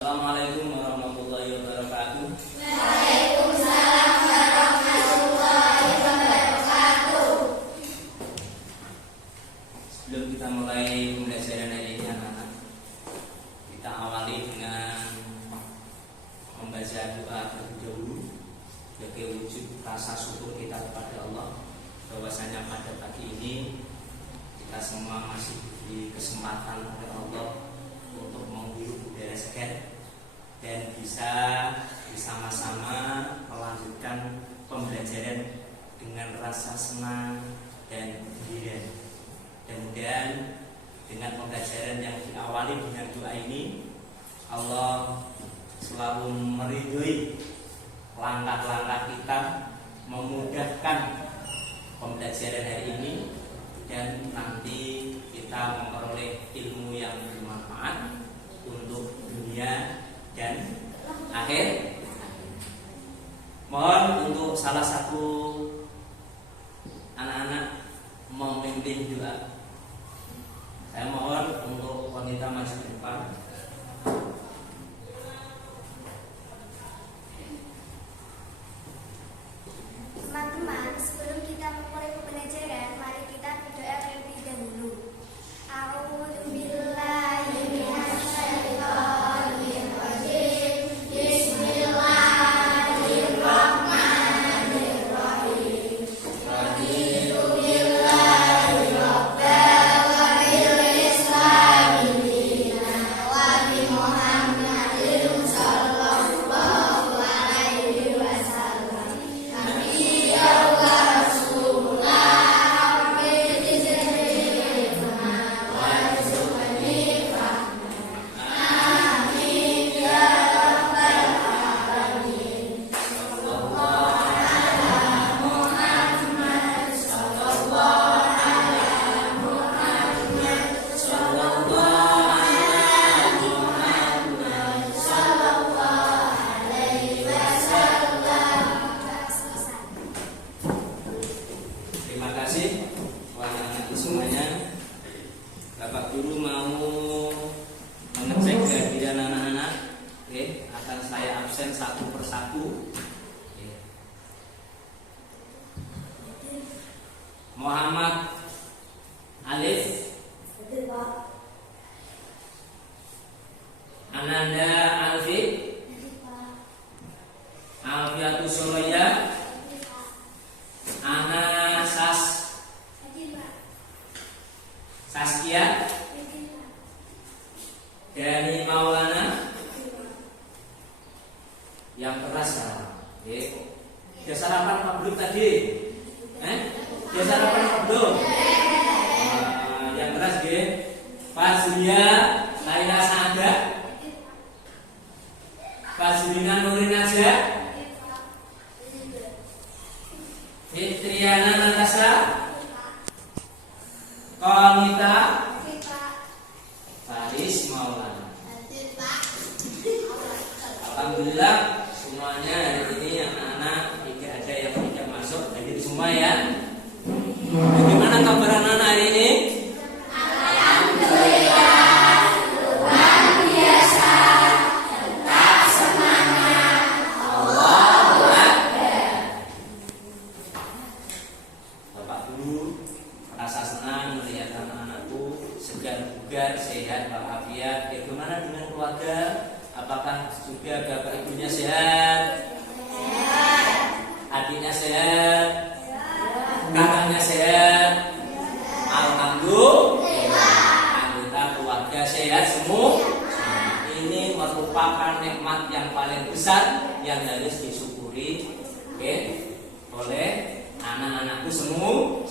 Assalamualaikum warahmatullahi wabarakatuh. Waalaikumsalam warahmatullahi wabarakatuh. Sebelum kita mulai pembelajaran hari ini anak-anak, kita awali dengan membaca doa terlebih dahulu sebagai wujud rasa syukur kita kepada Allah bahwasanya pada pagi ini kita semua masih diberi kesempatan oleh Allah untuk menghirup udara segar dan bisa bersama-sama melanjutkan pembelajaran dengan rasa senang dan gembira. Mudah-mudahan dengan pembelajaran yang diawali dengan doa ini, Allah selalu meridhoi langkah-langkah kita, memudahkan pembelajaran hari ini, dan nanti kita memperoleh ilmu yang bermanfaat untuk dunia dan akhir. Mohon untuk salah satu anak-anak memimpin doa. Saya mohon untuk wanita maju ke depan. Teman-teman, sebelum kita memulai pembelajaran, mari kita berdoa terlebih dahulu. A'udzu billahi minasy syaithanir rajim. Bismillahirrahmanirrahim. Raditu billahi rabban wa bil islami dinan wa bi Muhammadin sallallahu alaihi wasallam. Terima kasih anak-anakku semuanya. Bapak Guru mau mengecek kehadiran anak-anak. Oke, akan saya absen satu persatu. Oke. Muhammad Alif, Ananda Alfi, Alfiatus Suraya, Ana Saskia, dari Maulana, yang keras sekarang. Dia sarapan apa belum tadi? Dia sarapan apa belum? Yang keras dia. Fazlia Laila Sada, Fazlina Nurin Aja, Fitriana Natasha, Konita, Faris Maulana. Alhamdulillah semuanya hari ini anak-anak tidak ada yang tidak masuk, hadir semua ya. Bagaimana kabar anak-anak hari ini? Alhamdulillah, luar biasa. Tetap semangat. Allahu Akbar. Bapak Guru merasa senang melihat anak-anakku segar bugar, sehat walafiat. Bagaimana dengan keluarga? Apakah juga bapak ibunya sehat? Adiknya sehat? Kakaknya sehat? Alhamdulillah. Anggota keluarga sehat semua. Ini merupakan nikmat yang paling besar yang harus disyukuri, oleh anak-anakku semua.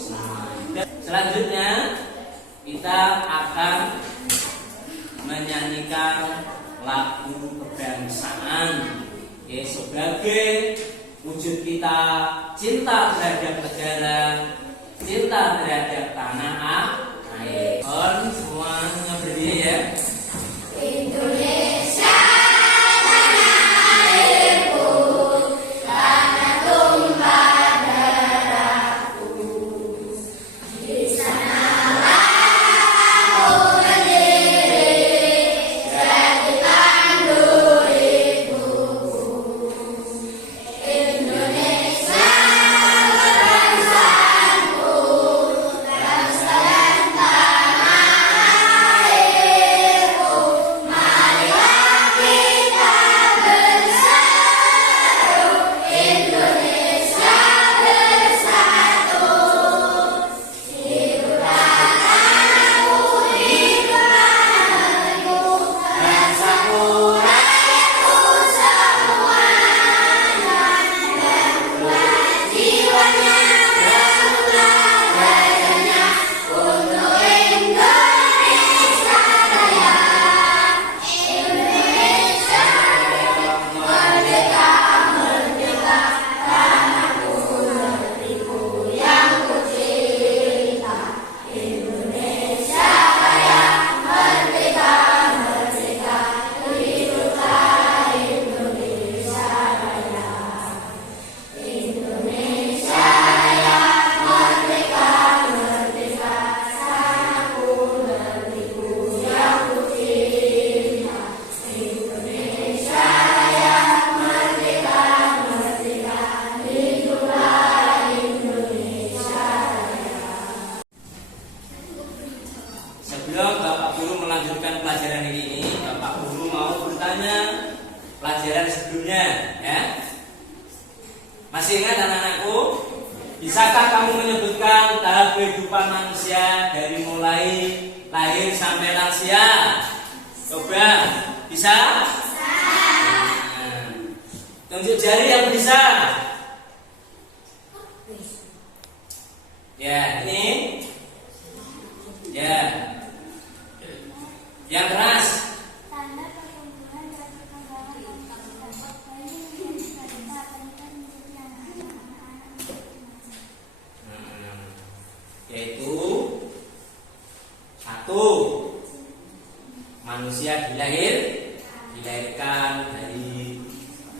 Selanjutnya kita akan menyanyikan lagu kebangsaan sebagai wujud kita cinta terhadap negara, cinta terhadap tanah air. Semuanya berdiri ya. Indonesia tanah airku, tanah tumpah darahku. Di sanalah aku berdiri, jadi pandu melanjutkan pelajaran ini, Bapak Guru mau bertanya pelajaran sebelumnya, ya. Masih ingat anak-anakku? Bisakah kamu menyebutkan tahap kehidupan manusia dari mulai lahir sampai lansia? Coba, bisa? Nah, tunjuk jari yang bisa. Ya, ini. Ya. Yang keras. Tanda pertumbuhan dan perkembangan manusia. Bayi menjadi balita, balita menjadi anak-anak, anak-anak menjadi remaja. Yaitu satu, manusia dilahirkan dari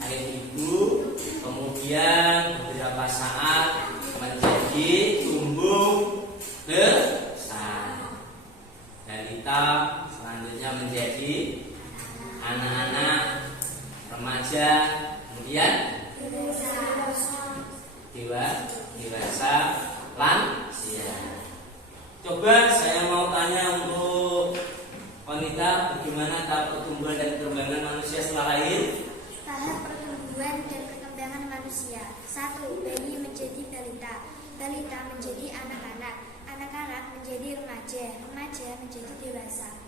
air ibu, kemudian beberapa saat menjadi tumbuh besar. Balita selanjutnya menjadi anak-anak, remaja, kemudian dewasa, lansia. Coba saya mau tanya untuk wanita, bagaimana tahap pertumbuhan dan perkembangan manusia setelah lahir? Tahap pertumbuhan dan perkembangan manusia. 1. Bayi menjadi balita. Balita menjadi anak-anak. Anak-anak menjadi remaja. Remaja menjadi dewasa.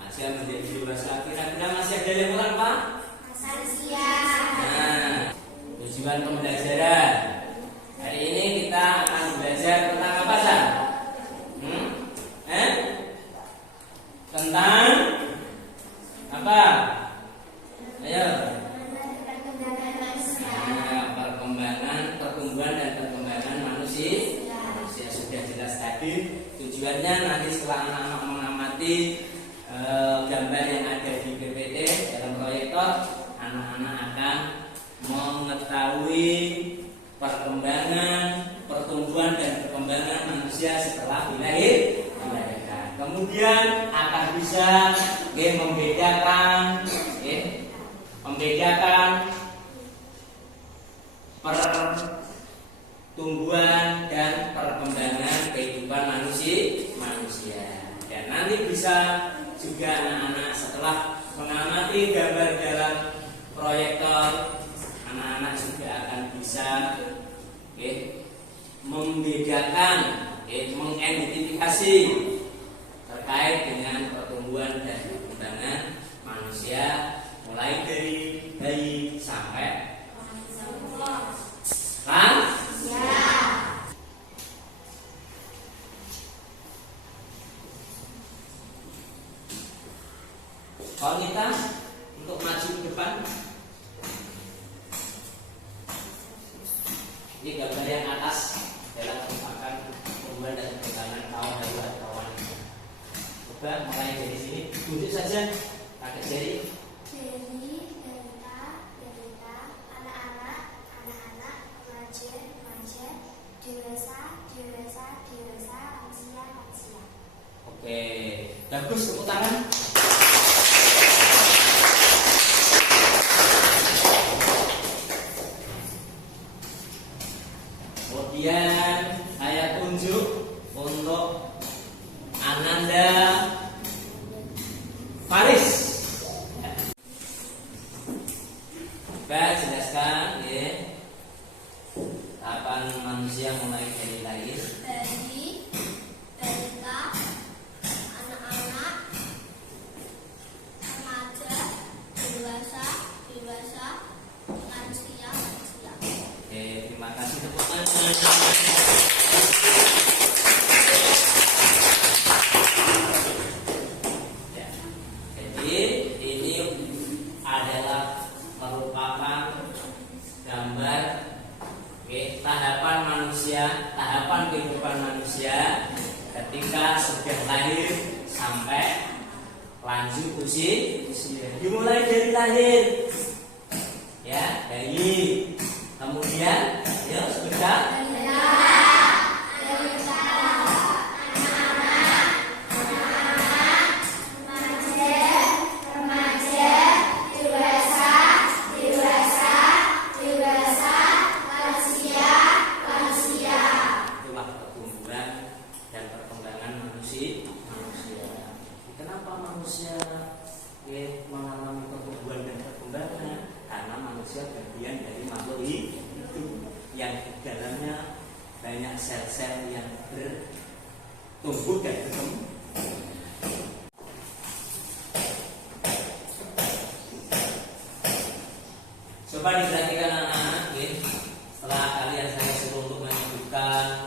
Remaja menjadi dewasa. Kira-kira masih ada yang kurang, Pak? Lansia. Nah, tujuan pembelajaran hari ini kita akan belajar tentang apa, San? Tentang apa? Ayo. Perkembangan manusia. Nah, pertumbuhan dan perkembangan manusia sudah jelas tadi. Tujuannya nanti setelah anak-anak mengamati gambar yang ada di PPT dalam proyektor, anak-anak akan mengetahui pertumbuhan dan perkembangan manusia setelah dilahirkan. Kemudian akan bisa membedakan pertumbuhan dan perkembangan kehidupan manusia. Dan nanti bisa juga anak-anak setelah mengamati gambar dalam proyektor, anak-anak juga akan bisa membedakan, mengidentifikasi terkait dengan pertumbuhan dan perkembangan manusia mulai dari bayi sampai lansia. Kalau kita untuk maju ke depan, ini gambar yang atas dalam merupakan pertumbuhan dan perkembangan kaum hawa atau wanita. Coba mulai dari sini, tunjuk saja pakai jari. Bayi, balita, balita, anak-anak, anak-anak, remaja, remaja, dewasa, dewasa, dewasa, lansia, lansia. Oke, bagus, tepuk tangan. Kemudian saya tunjuk untuk Ananda Faris. Coba jelaskan tahapan manusia mulai dari lahir. Bayi, balita, anak-anak, remaja, dewasa, dewasa, lansia, lansia. Oke, terima kasih tepuk tangan. Ya, jadi ini adalah merupakan gambar tahapan manusia, tahapan kehidupan manusia ketika sudah lahir sampai lanjut usia. Dimulai dari lahir, ya, bayi. Kemudian, ya, sebentar. Itulah pertumbuhan dan perkembangan manusia. manusia mengalami pertumbuhan dan perkembangan? Karena manusia bagian dari makhluk hidup yang di dalamnya banyak sel-sel yang bertumbuh dan berkembang. Coba diperhatikan anak-anak, setelah kalian saya suruh untuk menyebutkan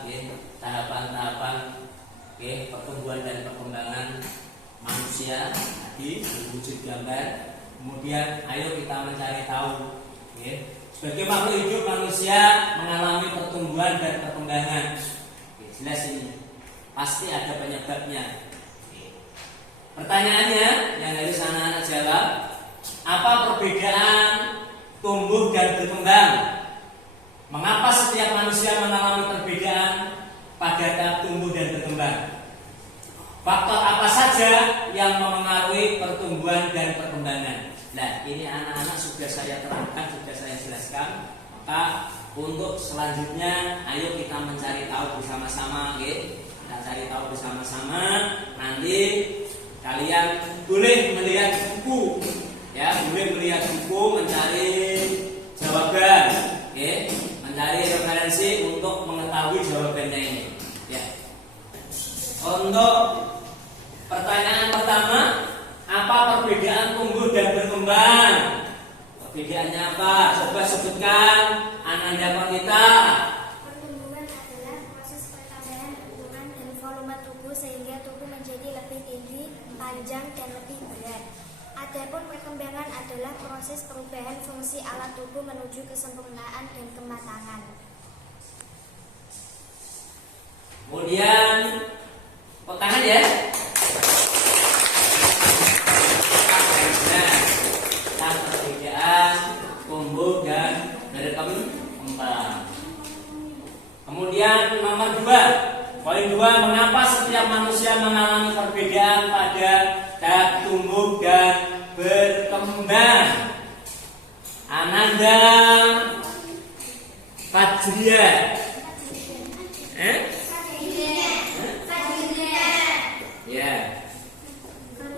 tahapan-tahapan pertumbuhan dan perkembangan manusia tadi berwujud gambar. Kemudian ayo kita mencari tahu. Sebagai makhluk hidup, manusia mengalami pertumbuhan dan perkembangan. Jelas ini, pasti ada penyebabnya. Pertanyaannya yang harus anak-anak jawab, apa perbedaan tumbuh dan berkembang? Mengapa setiap manusia mengalami perbedaan pada tahap tumbuh dan berkembang? Faktor apa saja yang memengaruhi pertumbuhan dan perkembangan? Nah, ini anak-anak sudah saya terangkan, sudah saya jelaskan. Maka untuk selanjutnya, ayo kita mencari tahu bersama-sama, kita cari tahu bersama-sama. Nanti kalian boleh melihat buku, boleh melihat buku, mencari jawaban, mencari referensi untuk mengetahui jawabannya ini. Untuk pertanyaan pertama, apa perbedaan tumbuh dan berkembang? Perbedaannya apa? Coba sebutkan, Ananda Konita. Pertumbuhan adalah proses pertambahan ukuran dan volume tubuh sehingga tubuh menjadi lebih tinggi, panjang, dan lebih berat. Adapun perkembangan adalah proses perubahan fungsi alat tubuh menuju kesempurnaan dan kematangan. Kemudian tangan ya. Nah, perbedaan tumbuh dan berkembang. Kemudian nomor 2, poin 2, mengapa setiap manusia mengalami perbedaan pada tahap tumbuh dan berkembang? Ananda Fajria.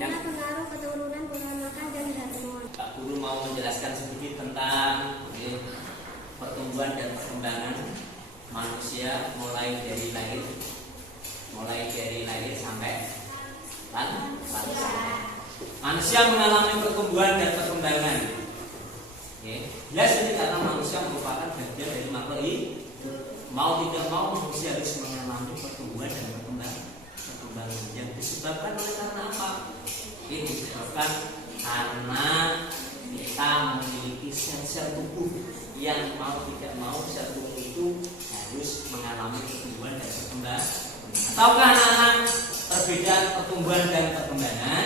Karena pengaruh keturunan pola makan dan hormon. Pak Guru mau menjelaskan sedikit tentang pertumbuhan dan perkembangan manusia mulai dari lahir sampai lansia. Manusia mengalami pertumbuhan dan perkembangan. Jelas ini karena manusia merupakan bagian dari makhluk hidup. Mau tidak mau manusia harus mengalami pertumbuhan dan perkembangan yang disebabkan oleh karena apa? Ini disebabkan karena kita memiliki sel-sel tubuh yang mau tidak mau sel tubuh itu harus mengalami pertumbuhan dan perkembangan. Tahukah anak-anak perbedaan pertumbuhan dan perkembangan?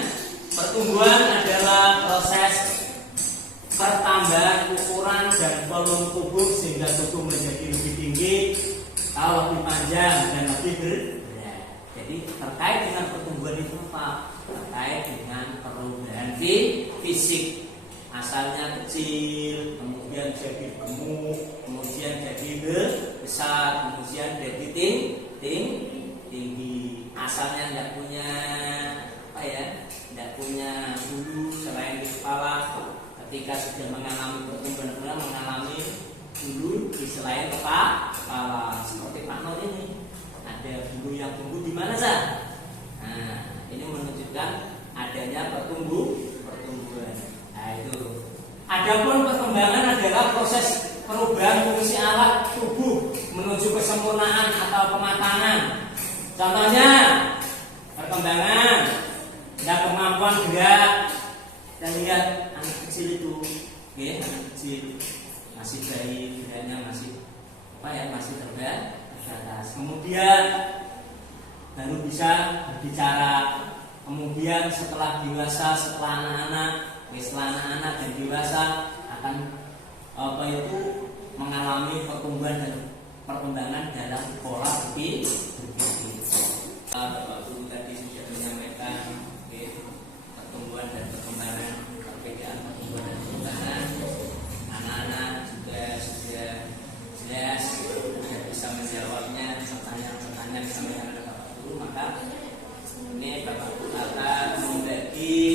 Pertumbuhan adalah proses pertambahan ukuran dan volume tubuh sehingga tubuh menjadi lebih tinggi, lebih panjang dan lebih berat. Jadi terkait dengan pertumbuhan itu apa? Terkait dengan perubahan fisik. Asalnya kecil, kemudian jadi gemuk, kemudian jadi besar, kemudian jadi tinggi. Asalnya tidak punya tidak punya bulu selain di kepala. Ketika sudah mengalami pertumbuhan, mengalami bulu di selain kepala, seperti Pak Nur ini. Ada bulu yang tumbuh di mana saja. Nah, ini menunjukkan adanya pertumbuhan. Nah, itu. Adapun perkembangan adalah proses perubahan fungsi alat tubuh menuju kesempurnaan atau kematangan. Contohnya, perkembangan dan kemampuan gerak. Dan lihat anak kecil itu, anak kecil masih bayi, geraknya masih terbatas. Kemudian baru bisa berbicara. Kemudian setelah dewasa, setelah anak-anak dan dewasa akan mengalami pertumbuhan dan perkembangan dalam pola berpikir. Bapak Guru tadi sudah menyampaikan pertumbuhan dan perkembangan, perbedaan pertumbuhan dan perkembangan. Anak-anak juga sudah jelas, sudah bisa menjawabnya. Pertanyaan-pertanyaan disampaikan oleh Bapak Guru, maka ini Bapak Guru akan membagi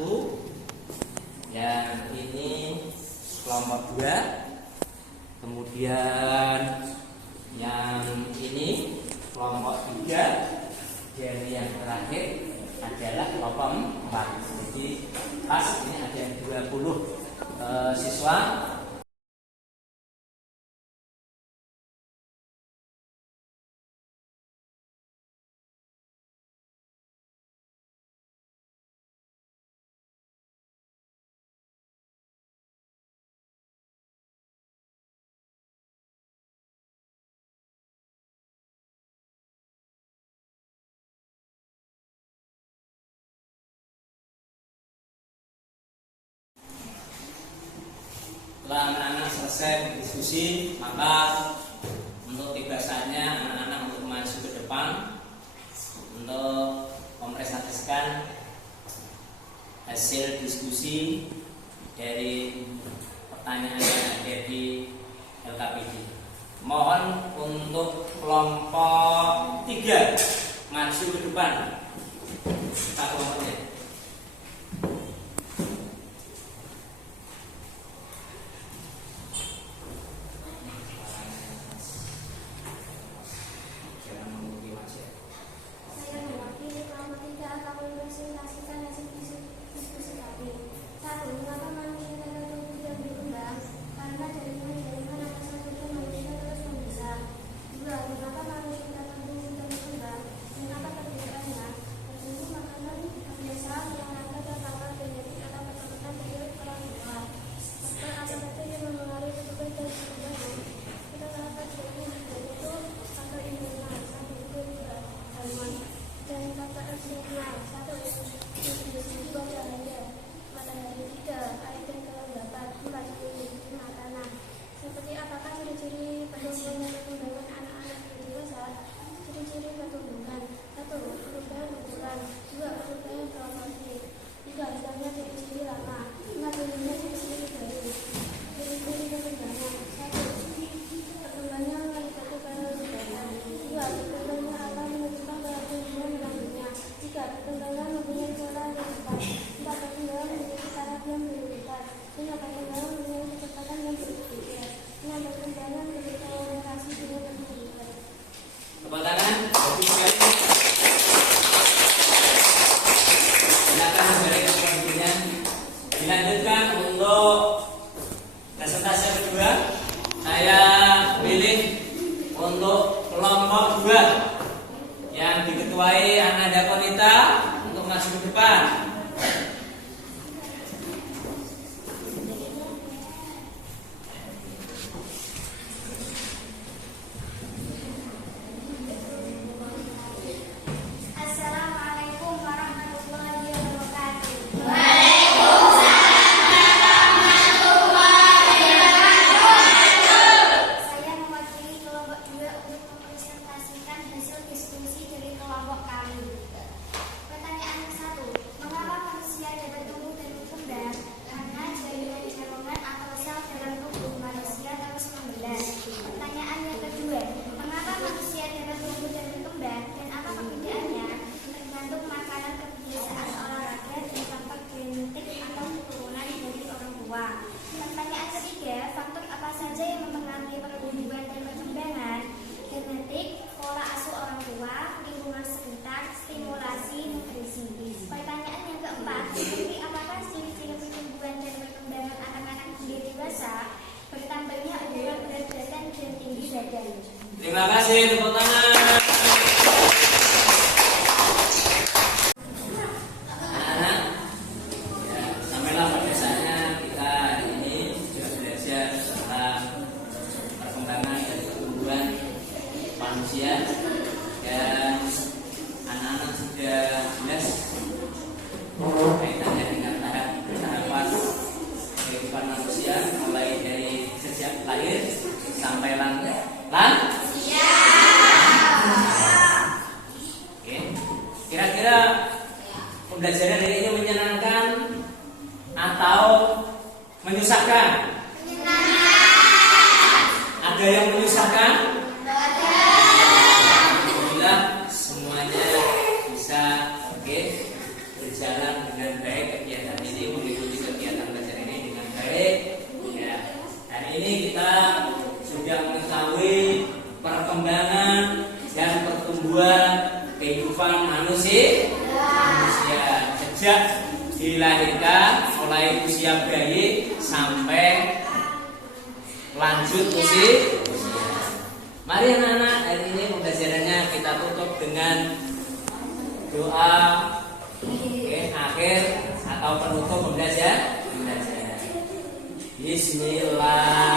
1, yang ini kelompok 2, kemudian yang ini kelompok 3, dan yang terakhir adalah kelompok 4. Jadi pas ini ada 20 siswa. Setelah anak-anak selesai diskusi, maka untuk tiba saatnya anak-anak untuk maju ke depan untuk mempresentasikan hasil diskusi dari pertanyaan yang ada di LKPD. Mohon untuk kelompok 3 maju ke depan. Pak kelompoknya. Tepuk tangan, bagus sekali. Silakan balik ke selanjutnya. Dilanjutkan untuk presentasi kedua. Saya pilih untuk kelompok 2 yang diketuai Ananda Konita untuk maju ke depan. Terima kasih, tepuk tangan. Anak-anak, ya, sampailah pada saatnya kita hari ini sudah belajar tentang perkembangan dan pertumbuhan manusia, dan anak-anak sudah jelas kaitannya dengan tahapan kehidupan manusia, mulai dari sejak lahir sampai lantai. Oke. Kira-kira pembelajaran hari ini menyenangkan atau menyusahkan? Ada yang menyusahkan? Alhamdulillah semuanya bisa berjalan dengan baik kegiatan dilahirkan mulai usia bayi sampai lanjut usia. Mari anak-anak, hari ini pembelajarannya kita tutup dengan doa akhir atau penutup pembelajaran. Bismillah.